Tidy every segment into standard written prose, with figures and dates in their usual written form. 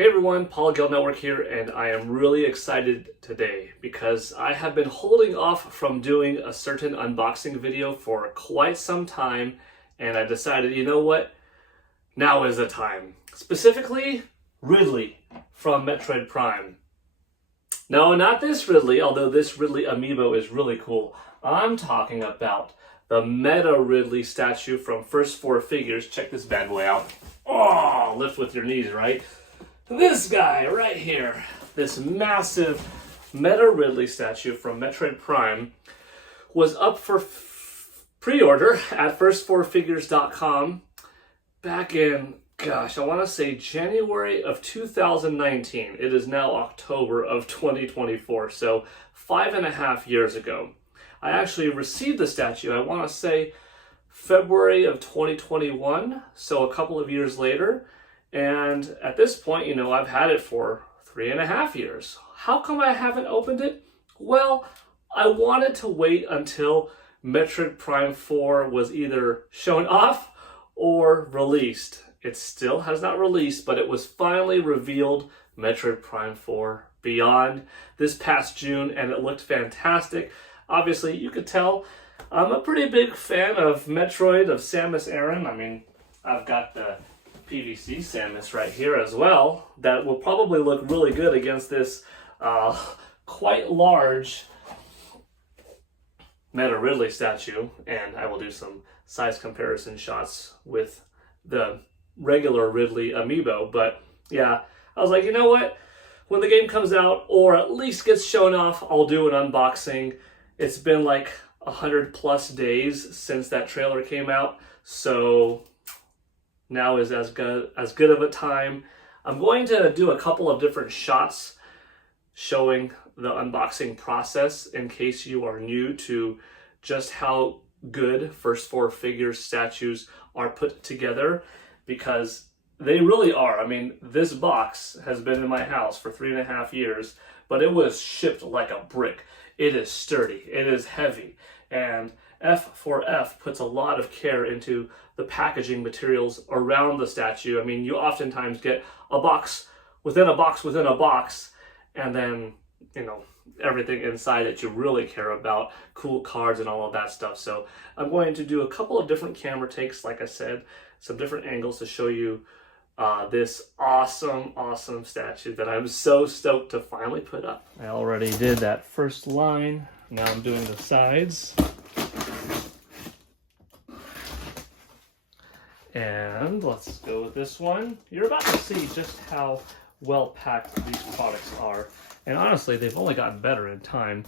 Hey everyone, Gale Network here, and I am really excited today because I have been holding off from doing a certain unboxing video for quite some time, and I decided, you know what, now is the time. Specifically, Ridley from Metroid Prime. No, not this Ridley, although this Ridley amiibo is really cool. I'm talking about the Meta Ridley statue from First Four Figures. Check this bad boy out. Oh, lift with your knees, right? This guy right here, this massive Meta Ridley statue from Metroid Prime, was up for pre-order at firstfourfigures.com back in, gosh, I want to say January of 2019. It is now October of 2024, so 5.5 years ago. I actually received the statue, I want to say February of 2021, so a couple of years later. And at this point, you know, I've had it for 3.5 years. How come I haven't opened it? Well, I wanted to wait until Metroid Prime 4 was either shown off or released. It still has not released, but it was finally revealed, Metroid Prime 4 Beyond, this past June, and it looked fantastic. Obviously, you could tell I'm a pretty big fan of Metroid, of Samus Aran. I mean, I've got the PVC Samus right here as well. That will probably look really good against this quite large Meta Ridley statue, and I will do some size comparison shots with the regular Ridley amiibo. But yeah, I was like, you know what? When the game comes out, or at least gets shown off, I'll do an unboxing. It's been like 100+ days since that trailer came out, so now is as good of a time. I'm going to do a couple of different shots showing the unboxing process in case you are new to just how good First Four Figures statues are put together, because they really are. I mean, this box has been in my house for 3.5 years, but it was shipped like a brick. It is sturdy, it is heavy, and F4F puts a lot of care into the packaging materials around the statue. I mean, you oftentimes get a box within a box within a box, and then, you know, everything inside that you really care about, cool cards and all of that stuff. So I'm going to do a couple of different camera takes, like I said, some different angles to show you this awesome statue that I'm so stoked to finally put up. I already did that first line. Now I'm doing the sides. And let's go with this one. You're about to see just how well packed these products are. And honestly, they've only gotten better in time,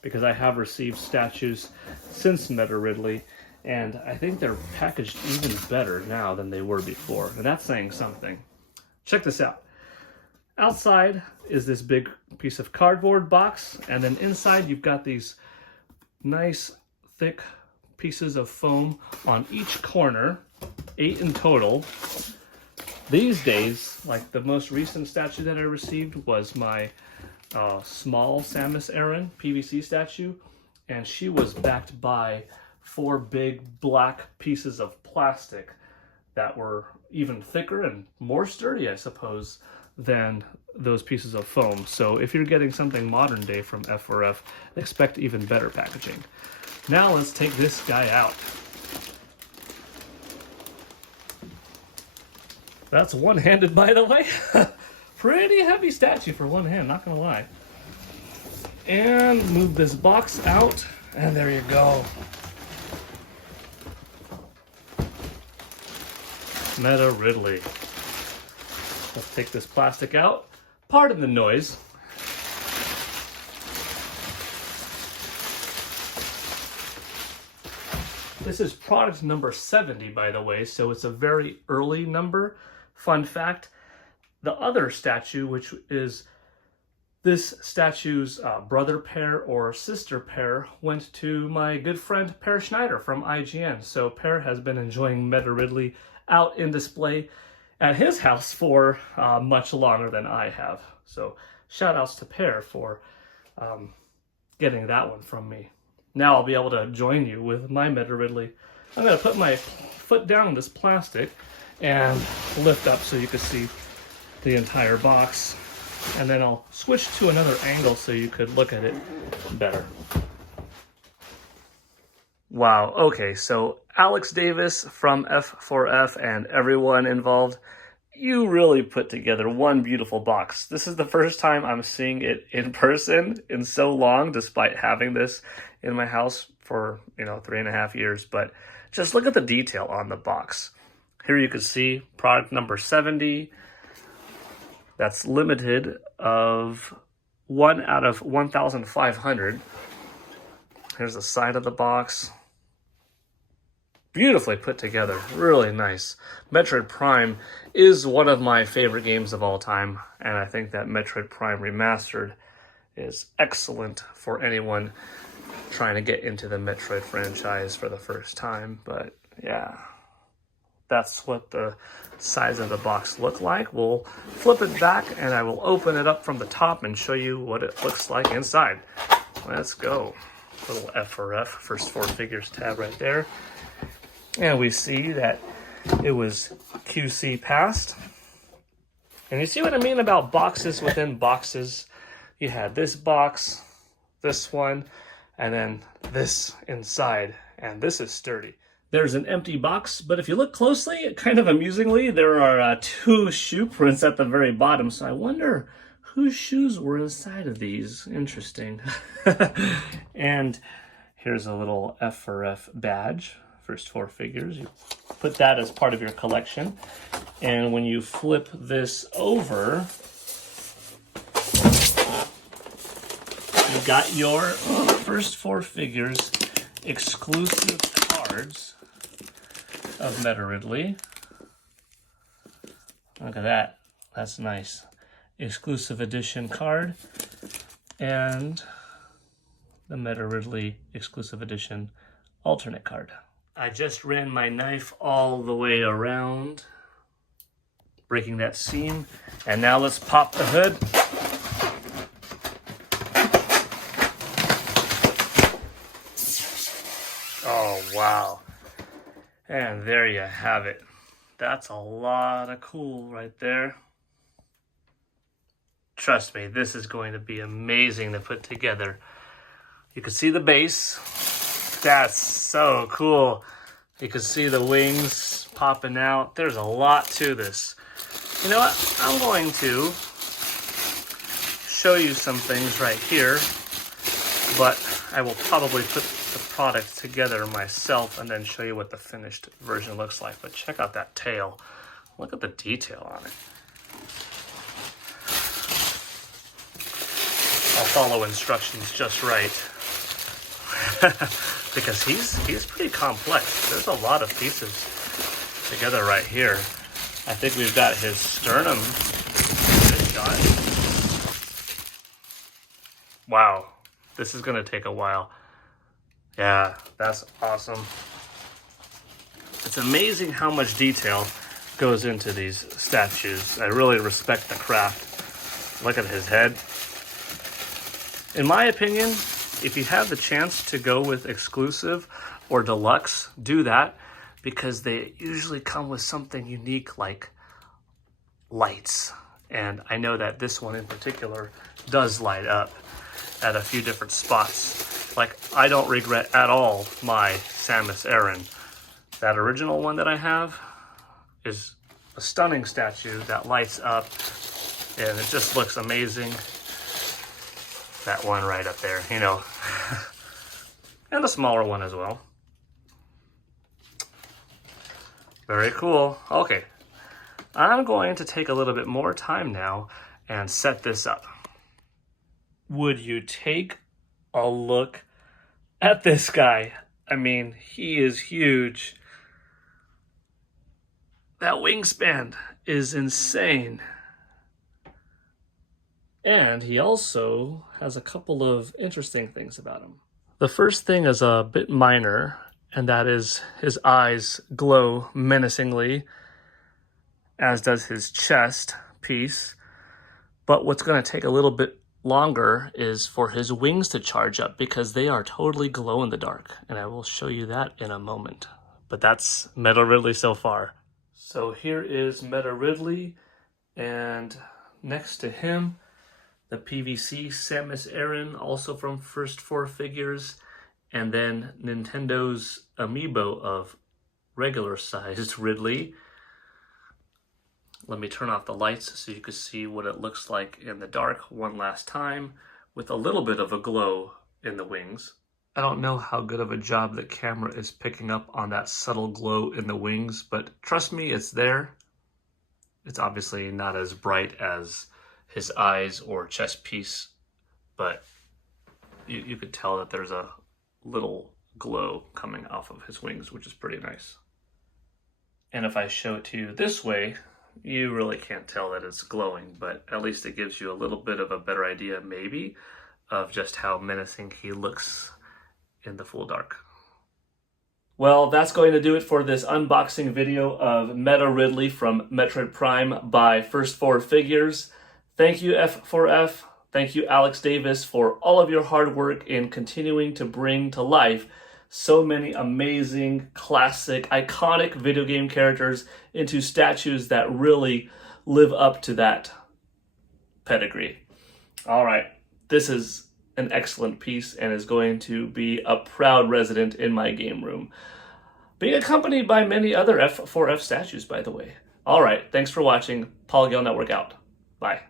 because I have received statues since Meta Ridley, and I think they're packaged even better now than they were before. And that's saying something. Check this out. Outside is this big piece of cardboard box, and then inside you've got these nice thick pieces of foam on each corner. 8 in total. These days, like the most recent statue that I received was my small Samus Aran PVC statue, and she was backed by 4 big black pieces of plastic that were even thicker and more sturdy, I suppose, than those pieces of foam. So if you're getting something modern day from F4F, expect even better packaging. Now let's take this guy out. That's one-handed, by the way. Pretty heavy statue for one hand, not gonna lie. And move this box out, and there you go. Meta Ridley. Let's take this plastic out. Pardon the noise. This is product number 70, by the way, so it's a very early number. Fun fact, the other statue, which is this statue's brother pair or sister pair, went to my good friend Per Schneider from IGN. So Per has been enjoying Meta Ridley out in display at his house for much longer than I have. So shout outs to Per for getting that one from me. Now I'll be able to join you with my Meta Ridley. I'm going to put my foot down on this plastic and lift up so you can see the entire box, and then I'll switch to another angle so you could look at it better. Wow, okay, so Alex Davis from F4F and everyone involved, you really put together one beautiful box. This is the first time I'm seeing it in person in so long, despite having this in my house for, 3.5 years. But just look at the detail on the box. Here you can see product number 70. That's limited of 1 out of 1,500. Here's the side of the box. Beautifully put together, really nice. Metroid Prime is one of my favorite games of all time, and I think that Metroid Prime Remastered is excellent for anyone trying to get into the Metroid franchise for the first time. But yeah, that's what the size of the box look like. We'll flip it back and I will open it up from the top and show you what it looks like inside. Let's go. Little F4F, first 4 figures tab right there. And we see that it was QC passed. And you see what I mean about boxes within boxes? You had this box, this one, and then this inside. And this is sturdy. There's an empty box, but if you look closely, kind of amusingly, there are 2 shoe prints at the very bottom. So I wonder whose shoes were inside of these. Interesting. And here's a little F4F badge. First 4 figures. You put that as part of your collection. And when you flip this over, you got your first 4 figures exclusive cards of Meta Ridley. Look at that. That's nice. Exclusive edition card. And the Meta Ridley exclusive edition alternate card. I just ran my knife all the way around, breaking that seam. And now let's pop the hood. Oh, wow. And there you have it. That's a lot of cool right there. Trust me, this is going to be amazing to put together. You can see the base. That's so cool. You can see the wings popping out. There's a lot to this. You know what? I'm going to show you some things right here, but I will probably put the product together myself and then show you what the finished version looks like. But check out that tail. Look at the detail on it. I'll follow instructions just right. Because he's pretty complex. There's a lot of pieces together right here. I think we've got his sternum shot. Wow, this is gonna take a while. Yeah, that's awesome. It's amazing how much detail goes into these statues. I really respect the craft. Look at his head. In my opinion, if you have the chance to go with exclusive or deluxe, do that, because they usually come with something unique like lights. And I know that this one in particular does light up at a few different spots. Like, I don't regret at all my Samus Aran. That original one that I have is a stunning statue that lights up, and it just looks amazing. That one right up there, you know. And a smaller one as well. Very cool. Okay. I'm going to take a little bit more time now and set this up. Would you take a look at this guy? I mean, he is huge. That wingspan is insane. And he also has a couple of interesting things about him. The first thing is a bit minor, and that is his eyes glow menacingly, as does his chest piece. But what's going to take a little bit longer is for his wings to charge up, because they are totally glow in the dark, and I will show you that in a moment. But that's Meta Ridley so far. So here is Meta Ridley And next to him, the PVC Samus Aran, also from First Four Figures, and then Nintendo's amiibo of regular-sized Ridley. Let me turn off the lights so you can see what it looks like in the dark one last time, with a little bit of a glow in the wings. I don't know how good of a job the camera is picking up on that subtle glow in the wings, but trust me, it's there. It's obviously not as bright as his eyes or chest piece, but you could tell that there's a little glow coming off of his wings, which is pretty nice. And if I show it to you this way, you really can't tell that it's glowing, but at least it gives you a little bit of a better idea, maybe, of just how menacing he looks in the full dark. Well, that's going to do it for this unboxing video of Meta Ridley from Metroid Prime by First Four Figures. Thank you, F4F. Thank you, Alex Davis, for all of your hard work in continuing to bring to life so many amazing, classic, iconic video game characters into statues that really live up to that pedigree. All right, this is an excellent piece and is going to be a proud resident in my game room, being accompanied by many other F4F statues, by the way. All right, thanks for watching. Gale Network out. Bye.